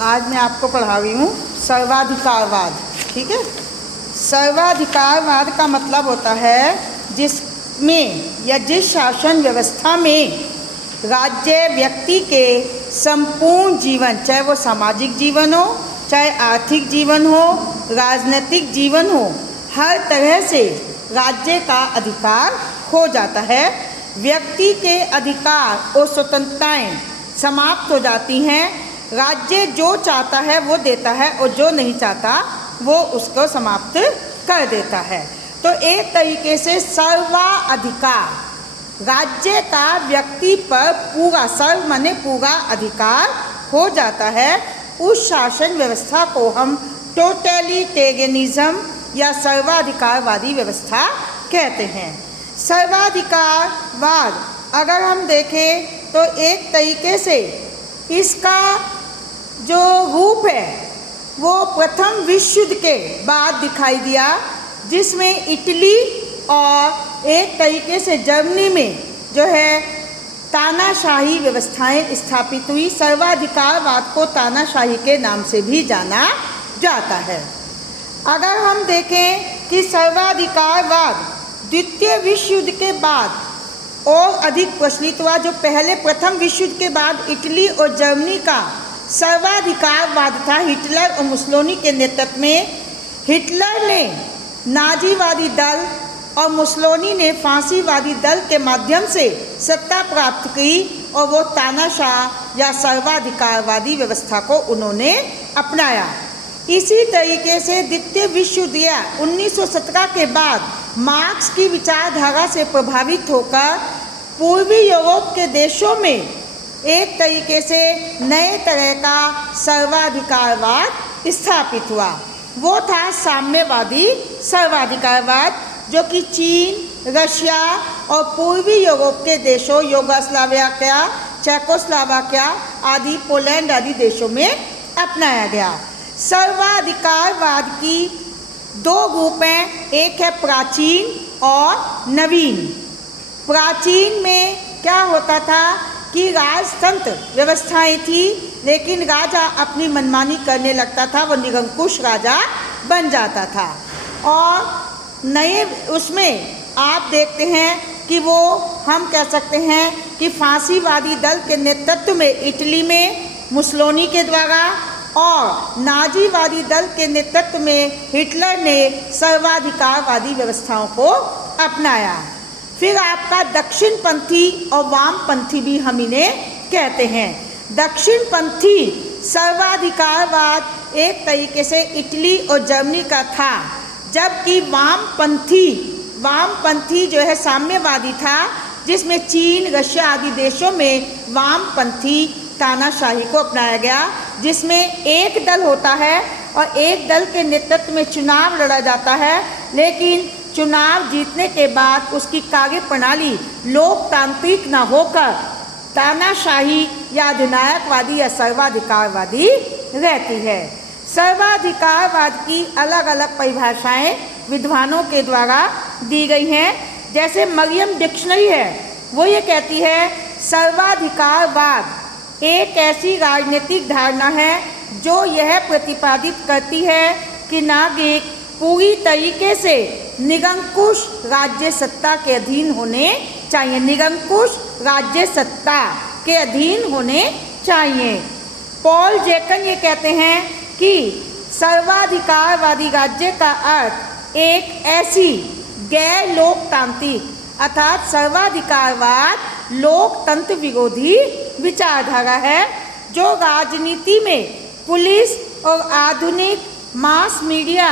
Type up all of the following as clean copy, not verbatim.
आज मैं आपको पढ़ा रही हूँ सर्वाधिकारवाद। ठीक है, सर्वाधिकारवाद का मतलब होता है जिसमें या जिस शासन व्यवस्था में राज्य व्यक्ति के संपूर्ण जीवन, चाहे वो सामाजिक जीवन हो, चाहे आर्थिक जीवन हो, राजनीतिक जीवन हो, हर तरह से राज्य का अधिकार हो जाता है। व्यक्ति के अधिकार और स्वतंत्रताएं समाप्त हो जाती हैं। राज्य जो चाहता है वो देता है और जो नहीं चाहता वो उसको समाप्त कर देता है। तो एक तरीके से सर्वाधिकार, राज्य का व्यक्ति पर पूरा, सर्व माने पूरा अधिकार हो जाता है। उस शासन व्यवस्था को हम टोटलिटेरियनिज्म या सर्वाधिकारवादी व्यवस्था कहते हैं। सर्वाधिकारवाद अगर हम देखें तो एक तरीके से इसका जो रूप है वो प्रथम विश्व युद्ध के बाद दिखाई दिया, जिसमें इटली और एक तरीके से जर्मनी में जो है तानाशाही व्यवस्थाएं स्थापित हुई। सर्वाधिकारवाद को तानाशाही के नाम से भी जाना जाता है। अगर हम देखें कि सर्वाधिकारवाद द्वितीय विश्व युद्ध के बाद और अधिक प्रचलित हुआ। जो पहले प्रथम विश्व युद्ध के बाद इटली और जर्मनी का सर्वाधिकारवाद था, हिटलर और मुसोलिनी के नेतृत्व में। हिटलर ने नाजीवादी दल और मुसोलिनी ने फांसीवादी दल के माध्यम से सत्ता प्राप्त की और वो तानाशाह या सर्वाधिकारवादी व्यवस्था को उन्होंने अपनाया। इसी तरीके से द्वितीय विश्व युद्ध या 1917 के बाद मार्क्स की विचारधारा से प्रभावित होकर पूर्वी यूरोप के देशों में एक तरीके से नए तरह का सर्वाधिकारवाद स्थापित हुआ। वो था साम्यवादी सर्वाधिकारवाद, जो कि चीन, रशिया और पूर्वी यूरोप के देशों यूगोस्लाविया, चेकोस्लोवाकिया आदि, पोलैंड आदि देशों में अपनाया गया। सर्वाधिकारवाद की दो ग्रुप हैं, एक है प्राचीन और नवीन। प्राचीन में क्या होता था कि राजतंत्र व्यवस्थाएं थी, लेकिन राजा अपनी मनमानी करने लगता था, वो निरंकुश राजा बन जाता था। और नए उसमें आप देखते हैं कि वो हम कह सकते हैं कि फांसीवादी दल के नेतृत्व में इटली में मुसोलिनी के द्वारा और नाजीवादी दल के नेतृत्व में हिटलर ने सर्वाधिकारवादी व्यवस्थाओं को अपनाया। फिर आपका दक्षिणपंथी और वामपंथी भी हम इन्हें कहते हैं। दक्षिणपंथी सर्वाधिकारवाद एक तरीके से इटली और जर्मनी का था, जबकि वामपंथी जो है साम्यवादी था, जिसमें चीन, रशिया आदि देशों में वामपंथी तानाशाही को अपनाया गया, जिसमें एक दल होता है और एक दल के नेतृत्व में चुनाव लड़ा जाता है, लेकिन चुनाव जीतने के बाद उसकी कार्य प्रणाली लोकतांत्रिक न होकर तानाशाही या अधिनायकवादी या सर्वाधिकारवादी रहती है। सर्वाधिकारवाद की अलग अलग परिभाषाएं विद्वानों के द्वारा दी गई हैं। जैसे मरियम डिक्शनरी है, वो ये कहती है सर्वाधिकारवाद एक ऐसी राजनीतिक धारणा है जो यह प्रतिपादित करती है कि नागरिक पूरी तरीके से निरंकुश राज्य सत्ता के अधीन होने चाहिए, निरंकुश राज्य सत्ता के अधीन होने चाहिए। पॉल जेकन ये कहते हैं कि सर्वाधिकारवादी राज्य का अर्थ एक ऐसी गैर लोकतांत्रिक अर्थात सर्वाधिकारवाद लोकतंत्र विरोधी विचारधारा है, जो राजनीति में पुलिस और आधुनिक मास मीडिया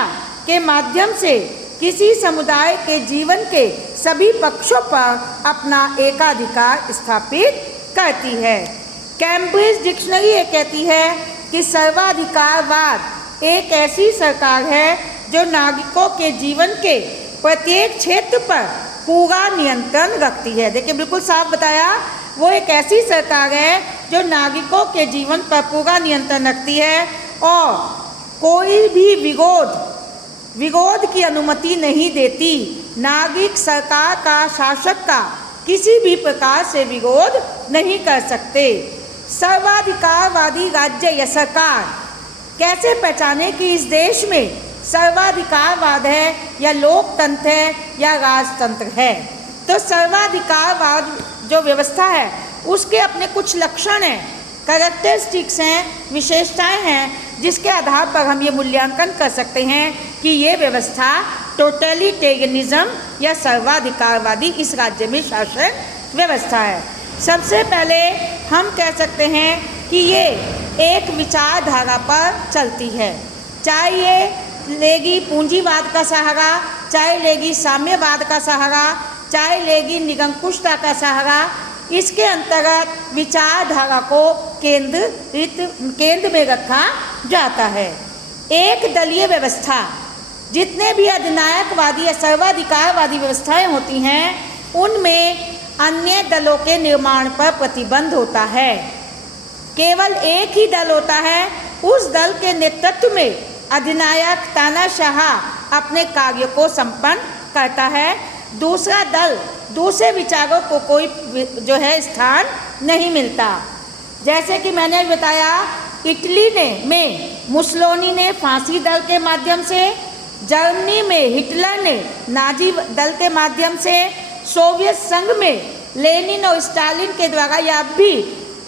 के माध्यम से किसी समुदाय के जीवन के सभी पक्षों पर अपना एकाधिकार स्थापित करती है। कैम्ब्रिज डिक्शनरी ये कहती है कि सर्वाधिकारवाद एक ऐसी सरकार है जो नागरिकों के जीवन के प्रत्येक क्षेत्र पर पूरा नियंत्रण रखती है। देखिए, बिल्कुल साफ बताया, वो एक ऐसी सरकार है जो नागरिकों के जीवन पर पूरा नियंत्रण रखती है और कोई भी विरोध की अनुमति नहीं देती। नागरिक सरकार का, शासक का किसी भी प्रकार से विरोध नहीं कर सकते। सर्वाधिकारवादी राज्य या सरकार कैसे पहचाने कि इस देश में सर्वाधिकारवाद है या लोकतंत्र है या राजतंत्र है। तो सर्वाधिकारवाद जो व्यवस्था है उसके अपने कुछ लक्षण हैं, कैरेक्टरिस्टिक्स हैं, विशेषताएं हैं, जिसके आधार पर हम ये मूल्यांकन कर सकते हैं कि ये व्यवस्था टोटलिटेरियनिज्म या सर्वाधिकारवादी इस राज्य में शासन व्यवस्था है। सबसे पहले हम कह सकते हैं कि ये एक विचारधारा पर चलती है, चाहे ये लेगी पूंजीवाद का सहारा, चाहे लेगी साम्यवाद का सहारा, चाहे लेगी निरंकुशता का सहारा। इसके अंतर्गत विचारधारा को केंद्र में रखा जाता है। एक दलीय व्यवस्था, जितने भी अधिनायकवादी या सर्वाधिकारवादी व्यवस्थाएं होती हैं उनमें अन्य दलों के निर्माण पर प्रतिबंध होता है। केवल एक ही दल होता है, उस दल के नेतृत्व में अधिनायक तानाशाह अपने कार्य को संपन्न करता है। दूसरा दल, दूसरे विचारों को कोई जो है स्थान नहीं मिलता। जैसे कि मैंने बताया, इटली में मुसोलिनी ने फांसी दल के माध्यम से, जर्मनी में हिटलर ने नाजी दल के माध्यम से, सोवियत संघ में लेनिन और स्टालिन के द्वारा या भी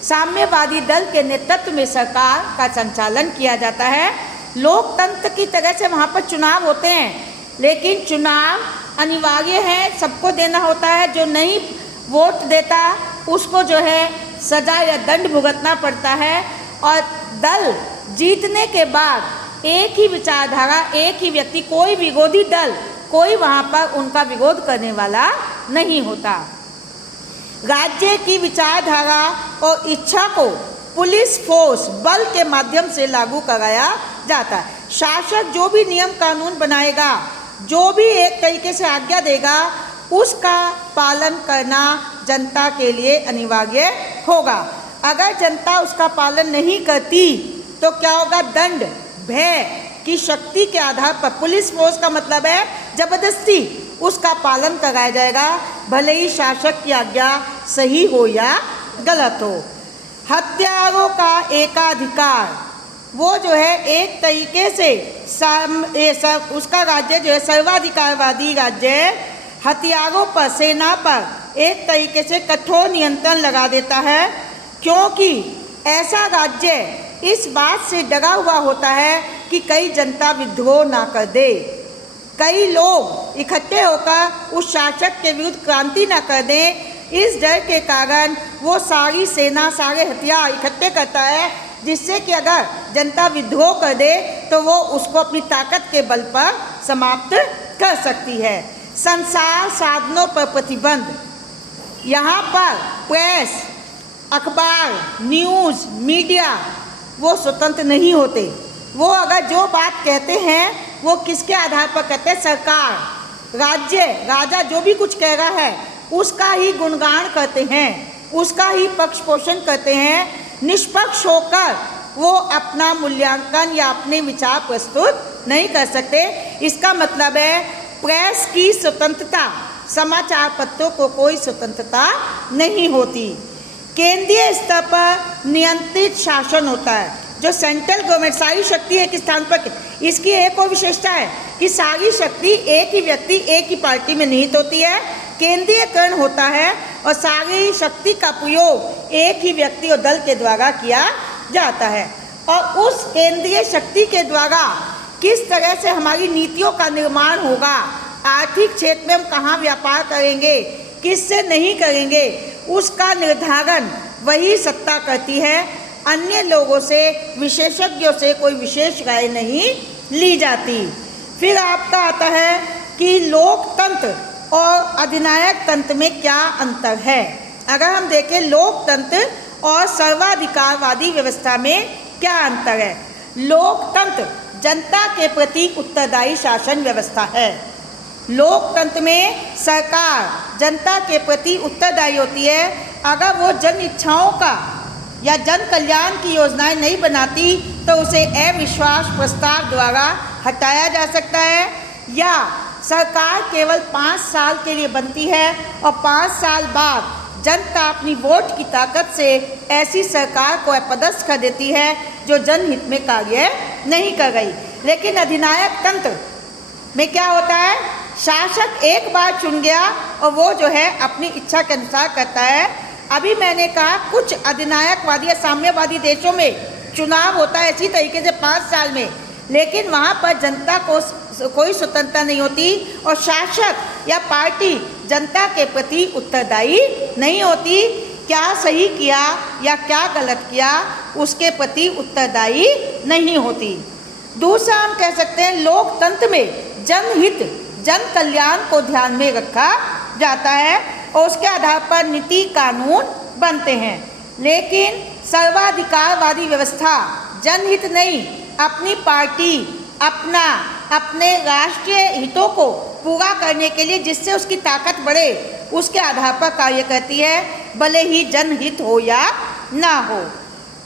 साम्यवादी दल के नेतृत्व में सरकार का संचालन किया जाता है। लोकतंत्र की तरह से वहाँ पर चुनाव होते हैं, लेकिन चुनाव अनिवार्य है, सबको देना होता है। जो नहीं वोट देता उसको जो है सजा या दंड भुगतना पड़ता है। और दल जीतने के बाद एक ही विचारधारा, एक ही व्यक्ति, कोई विरोधी दल, कोई वहाँ पर उनका विरोध करने वाला नहीं होता। राज्य की विचारधारा और इच्छा को पुलिस फोर्स, बल के माध्यम से लागू कराया जाता है। शासक जो भी नियम कानून बनाएगा, जो भी एक तरीके से आज्ञा देगा, उसका पालन करना जनता के लिए अनिवार्य होगा। अगर जनता उसका पालन नहीं करती तो क्या होगा? दंड, भय की शक्ति के आधार पर पुलिस फोर्स का मतलब है जबरदस्ती उसका पालन कराया जाएगा, भले ही शासक की आज्ञा सही हो या गलत हो। हत्यारों का एकाधिकार, वो जो है एक तरीके से उसका राज्य जो है सर्वाधिकारवादी राज्य हथियारों पर, सेना पर एक तरीके से कठोर नियंत्रण लगा देता है, क्योंकि ऐसा राज्य इस बात से डरा हुआ होता है कि कई जनता विद्रोह ना कर दे, कई लोग इकट्ठे होकर उस शासक के विरुद्ध क्रांति ना कर दें। इस डर के कारण वो सारी सेना, सारे हथियार इकट्ठे करता है, जिससे कि अगर जनता विद्रोह कर दे तो वो उसको अपनी ताकत के बल पर समाप्त कर सकती है। संचार साधनों पर प्रतिबंध, यहाँ पर प्रेस, अखबार, न्यूज़, मीडिया वो स्वतंत्र नहीं होते। वो अगर जो बात कहते हैं वो किसके आधार पर कहते हैं? सरकार, राज्य, राजा जो भी कुछ कह रहा है उसका ही गुणगान करते हैं, उसका ही पक्ष पोषण करते हैं। निष्पक्ष होकर वो अपना मूल्यांकन या अपने विचार प्रस्तुत नहीं कर सकते। इसका मतलब है प्रेस की स्वतंत्रता, समाचार पत्रों को कोई स्वतंत्रता नहीं होती। केंद्रीय स्तर पर नियंत्रित शासन होता है, जो सेंट्रल गवर्नमेंट, सारी शक्ति एक स्थान पर। इसकी एक और विशेषता है कि सारी शक्ति एक ही व्यक्ति, एक ही पार्टी में निहित होती है। केंद्रीयकरण होता है और सारी शक्ति का प्रयोग एक ही व्यक्ति और दल के द्वारा किया जाता है। और उस केंद्रीय शक्ति के द्वारा किस तरह से हमारी नीतियों का निर्माण होगा, आर्थिक क्षेत्र में हम कहाँ व्यापार करेंगे, किससे नहीं करेंगे, उसका निर्धारण वही सत्ता करती है। अन्य लोगों से, विशेषज्ञों से कोई विशेष राय नहीं ली जाती। फिर आपका आता है कि लोकतंत्र और अधिनायक तंत्र में क्या अंतर है। अगर हम देखें लोकतंत्र और सर्वाधिकारवादी व्यवस्था में क्या अंतर है। लोकतंत्र जनता के प्रति उत्तरदायी शासन व्यवस्था है। लोकतंत्र में सरकार जनता के प्रति उत्तरदायी होती है। अगर वो जन इच्छाओं का या जन कल्याण की योजनाएं नहीं बनाती तो उसे अविश्वास प्रस्ताव द्वारा हटाया जा सकता है, या सरकार केवल 5 साल के लिए बनती है और 5 साल बाद जनता अपनी वोट की ताकत से ऐसी सरकार को अपदस्थ कर देती है जो जनहित में कार्य नहीं कर रही। लेकिन अधिनायक तंत्र में क्या होता है, शासक एक बार चुन गया और वो जो है अपनी इच्छा के अनुसार करता है। अभी मैंने कहा कुछ अधिनायकवादी या साम्यवादी देशों में चुनाव होता है इसी तरीके से 5 साल में, लेकिन वहाँ पर जनता को कोई स्वतंत्रता नहीं होती और शासक या पार्टी जनता के प्रति उत्तरदायी नहीं होती। क्या सही किया या क्या गलत किया उसके प्रति उत्तरदायी नहीं होती। दूसरा हम कह सकते हैं लोकतंत्र में जनहित जन कल्याण को ध्यान में रखा जाता है और उसके आधार पर नीति कानून बनते हैं। लेकिन सर्वाधिकारवादी व्यवस्था जनहित नहीं, अपनी पार्टी अपने राष्ट्रीय हितों को पूरा करने के लिए जिससे उसकी ताकत बढ़े उसके आधार पर कार्य करती है, भले ही जनहित हो या ना हो।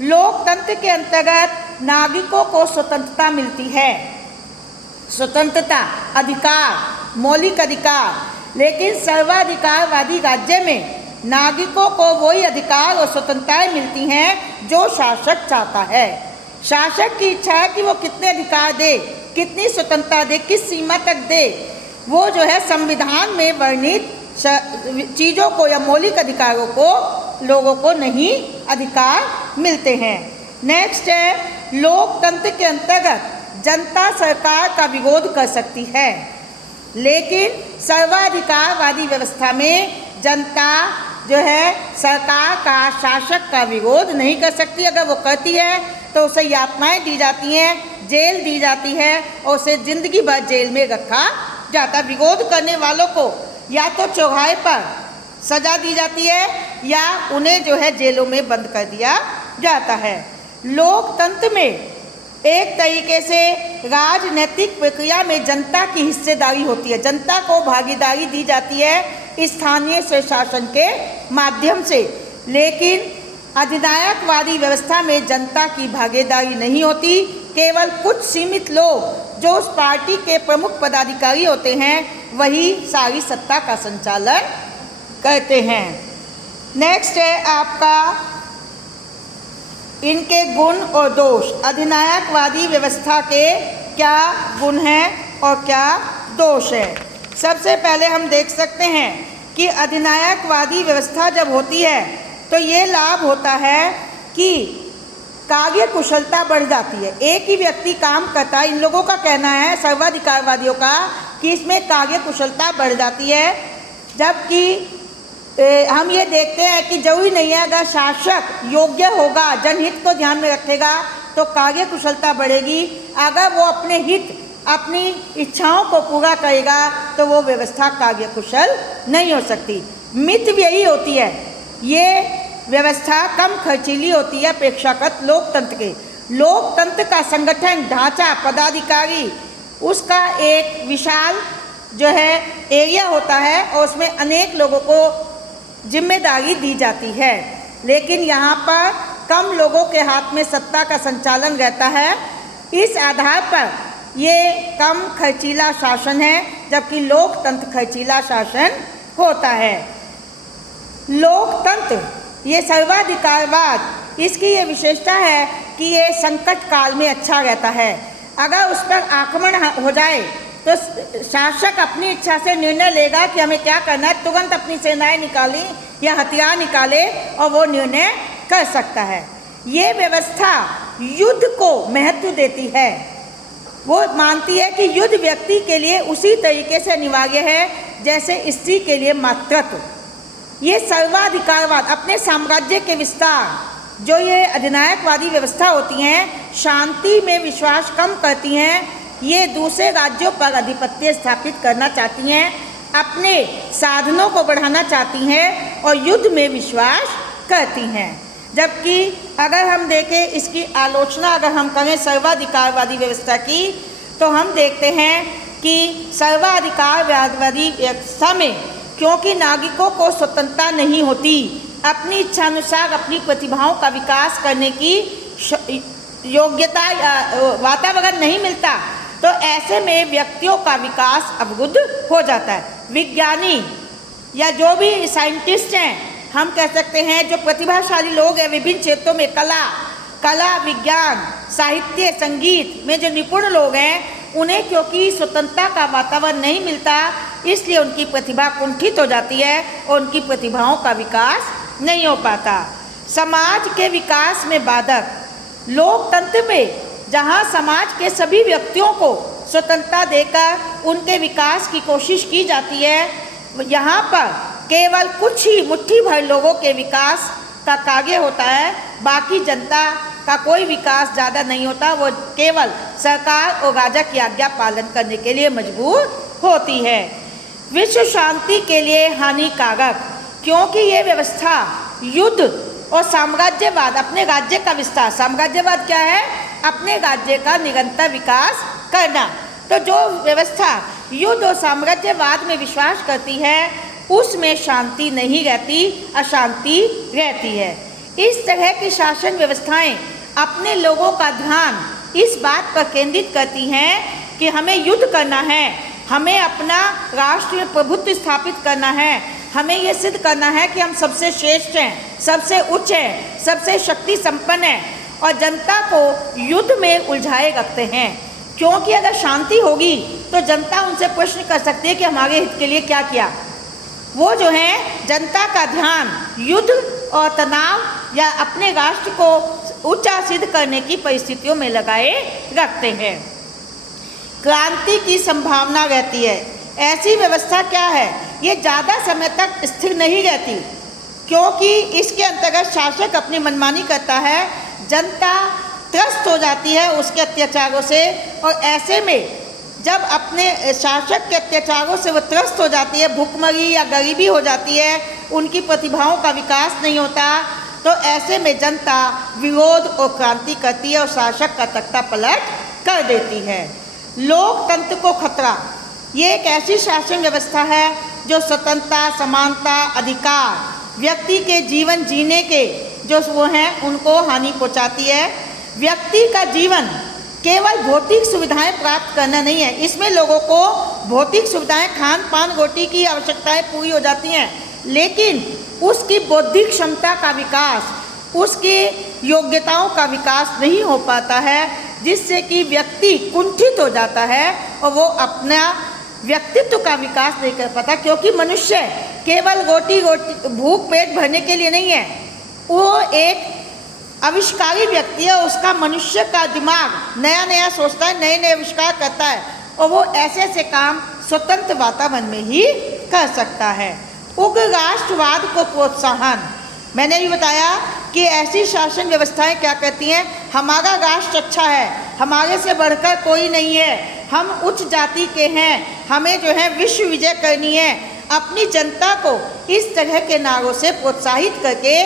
लोकतंत्र के अंतर्गत नागरिकों को स्वतंत्रता मिलती है, स्वतंत्रता अधिकार, मौलिक अधिकार। लेकिन सर्वाधिकारवादी राज्य में नागरिकों को वही अधिकार और स्वतंत्रताएं मिलती हैं जो शासक चाहता है। शासक की इच्छा है कि वो कितने अधिकार दे, कितनी स्वतंत्रता दे, किस सीमा तक दे, वो जो है संविधान में वर्णित चीज़ों को या मौलिक अधिकारों को लोगों को नहीं अधिकार मिलते हैं। नेक्स्ट है लोकतंत्र के अंतर्गत जनता सरकार का विरोध कर सकती है, लेकिन सर्वाधिकारवादी व्यवस्था में जनता जो है सरकार का, शासक का विरोध नहीं कर सकती। अगर वो करती है तो उसे यातनाएं दी जाती हैं, जेल दी जाती है और उसे जिंदगी भर जेल में रखा जाता है। विरोध करने वालों को या तो चौराहे पर सजा दी जाती है या उन्हें जो है जेलों में बंद कर दिया जाता है। लोकतंत्र में एक तरीके से राजनीतिक प्रक्रिया में जनता की हिस्सेदारी होती है, जनता को भागीदारी दी जाती है स्थानीय स्वशासन के माध्यम से। लेकिन अधिनायकवादी व्यवस्था में जनता की भागीदारी नहीं होती, केवल कुछ सीमित लोग जो उस पार्टी के प्रमुख पदाधिकारी होते हैं वही सारी सत्ता का संचालन करते हैं। नेक्स्ट है आपका इनके गुण और दोष। अधिनायकवादी व्यवस्था के क्या गुण हैं और क्या दोष है। सबसे पहले हम देख सकते हैं कि अधिनायकवादी व्यवस्था जब होती है तो ये लाभ होता है कि कार्य कुशलता बढ़ जाती है। एक ही व्यक्ति काम करता है, इन लोगों का कहना है सर्वाधिकारवादियों का कि इसमें कार्य कुशलता बढ़ जाती है। जबकि हम ये देखते हैं कि जरूरी नहीं है, अगर शासक योग्य होगा, जनहित को ध्यान में रखेगा तो कार्य कुशलता बढ़ेगी। अगर वो अपने हित, अपनी इच्छाओं को पूरा करेगा तो वो व्यवस्था कार्य कुशल नहीं हो सकती। मिथ भी यही होती है, ये व्यवस्था कम खर्चीली होती है अपेक्षाकृत लोकतंत्र के। लोकतंत्र का संगठन ढांचा, पदाधिकारी, उसका एक विशाल जो है एरिया होता है और उसमें अनेक लोगों को जिम्मेदारी दी जाती है। लेकिन यहाँ पर कम लोगों के हाथ में सत्ता का संचालन रहता है, इस आधार पर ये कम खर्चीला शासन है, जबकि लोकतंत्र खर्चीला शासन होता है। लोकतंत्र ये सर्वाधिकारवाद, इसकी ये विशेषता है कि ये संकट काल में अच्छा रहता है। अगर उस पर आक्रमण हो जाए तो शासक अपनी इच्छा से निर्णय लेगा कि हमें क्या करना है, तुरंत अपनी सेनाएं निकाले या हथियार निकाले और वो निर्णय कर सकता है। ये व्यवस्था युद्ध को महत्व देती है, वो मानती है कि युद्ध व्यक्ति के लिए उसी तरीके से अनिवार्य है जैसे स्त्री के लिए मातृत्व। ये सर्वाधिकारवाद, अपने साम्राज्य के विस्तार, जो ये अधिनायकवादी व्यवस्था होती हैं, शांति में विश्वास कम करती हैं। ये दूसरे राज्यों पर आधिपत्य स्थापित करना चाहती हैं, अपने साधनों को बढ़ाना चाहती हैं और युद्ध में विश्वास करती हैं। जबकि अगर हम देखें इसकी आलोचना अगर हम करें सर्वाधिकारवादी व्यवस्था की, तो हम देखते हैं कि सर्वाधिकारवादी व्यवस्था में क्योंकि नागरिकों को स्वतंत्रता नहीं होती, अपनी इच्छानुसार अपनी प्रतिभाओं का विकास करने की योग्यता या वातावरण नहीं मिलता, तो ऐसे में व्यक्तियों का विकास अवरुद्ध हो जाता है। विज्ञानी या जो भी साइंटिस्ट हैं, हम कह सकते हैं जो प्रतिभाशाली लोग हैं विभिन्न क्षेत्रों में कला विज्ञान साहित्य संगीत में जो निपुण लोग हैं, उन्हें क्योंकि स्वतंत्रता का वातावरण नहीं मिलता, इसलिए उनकी प्रतिभा कुंठित हो जाती है और उनकी प्रतिभाओं का विकास नहीं हो पाता। समाज के विकास में बाधक, लोकतंत्र में जहां समाज के सभी व्यक्तियों को स्वतंत्रता देकर उनके विकास की कोशिश की जाती है, यहाँ पर केवल कुछ ही मुट्ठी भर लोगों के विकास का कार्य होता है, बाकी जनता का कोई विकास ज़्यादा नहीं होता। वो केवल सरकार और राजा की आज्ञा पालन करने के लिए मजबूर होती है। विश्व शांति के लिए हानिकारक, क्योंकि ये व्यवस्था युद्ध और साम्राज्यवाद, अपने राज्य का विस्तार, साम्राज्यवाद क्या है? अपने राज्य का निरंतर विकास करना। तो जो व्यवस्था युद्ध और साम्राज्यवाद में विश्वास करती है, उसमें शांति नहीं रहती, अशांति रहती है। इस तरह की शासन व्यवस्थाएं अपने लोगों का ध्यान इस बात पर केंद्रित करती हैं कि हमें युद्ध करना है, हमें अपना राष्ट्र में प्रभुत्व स्थापित करना है, हमें ये सिद्ध करना है कि हम सबसे श्रेष्ठ हैं, सबसे उच्च हैं, सबसे शक्ति संपन्न हैं, और जनता को युद्ध में उलझाए रखते हैं। क्योंकि अगर शांति होगी तो जनता उनसे प्रश्न कर सकती है कि हमारे हित के लिए क्या किया। वो जो है जनता का ध्यान युद्ध और तनाव या अपने राष्ट्र को ऊंचा सिद्ध करने की परिस्थितियों में लगाए रखते हैं। क्रांति की संभावना रहती है। ऐसी व्यवस्था क्या है? ये ज़्यादा समय तक स्थिर नहीं रहती, क्योंकि इसके अंतर्गत शासक अपनी मनमानी करता है, जनता त्रस्त हो जाती है उसके अत्याचारों से, और ऐसे में जब अपने शासक के अत्याचारों से वो त्रस्त हो जाती है, भूखमरी या गरीबी हो जाती है, उनकी प्रतिभाओं का विकास नहीं होता, तो ऐसे में जनता विरोध और क्रांति करती है और शासक का तख्ता पलट कर देती है। लोकतंत्र को खतरा, ये एक ऐसी शासन व्यवस्था है जो स्वतंत्रता, समानता, अधिकार, व्यक्ति के जीवन जीने के जो वो हैं उनको हानि पहुंचाती है। व्यक्ति का जीवन केवल भौतिक सुविधाएं प्राप्त करना नहीं है, इसमें लोगों को भौतिक सुविधाएं, खान पान, रोटी की आवश्यकताएं पूरी हो जाती हैं, लेकिन उसकी बौद्धिक क्षमता का विकास, उसकी योग्यताओं का विकास नहीं हो पाता है, जिससे कि व्यक्ति कुंठित हो जाता है और वो अपना व्यक्तित्व का विकास नहीं कर पाता। क्योंकि मनुष्य केवल रोटी भूख पेट भरने के लिए नहीं है, वो एक आविष्कारी व्यक्ति है। उसका मनुष्य का दिमाग नया नया सोचता है, नए नए आविष्कार करता है, और वो ऐसे ऐसे काम स्वतंत्र वातावरण में ही कर सकता है। उग्र राष्ट्रवाद को प्रोत्साहन, मैंने भी बताया कि ऐसी शासन व्यवस्थाएं क्या कहती हैं, हमारा राष्ट्र अच्छा है, हमारे से बढ़कर कोई नहीं है, हम उच्च जाति के हैं, हमें जो है विश्व विजय करनी है। अपनी जनता को इस तरह के नारों से प्रोत्साहित करके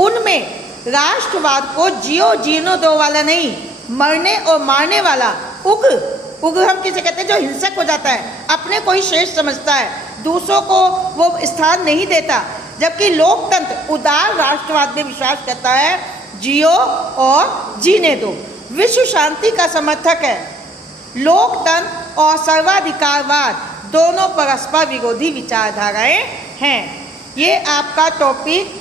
उनमें राष्ट्रवाद को जियो जीनो दो वाला नहीं, मरने और मारने वाला उग्र हम किसे कहते हैं? जो हिंसक हो जाता है, अपने को ही श्रेष्ठ समझता है, दूसरों को वो स्थान नहीं देता। जबकि लोकतंत्र उदार राष्ट्रवाद में विश्वास करता है, जियो और जीने दो, विश्व शांति का समर्थक है। लोकतंत्र और सर्वाधिकारवाद दोनों परस्पर विरोधी विचारधाराएं हैं। ये आपका टॉपिक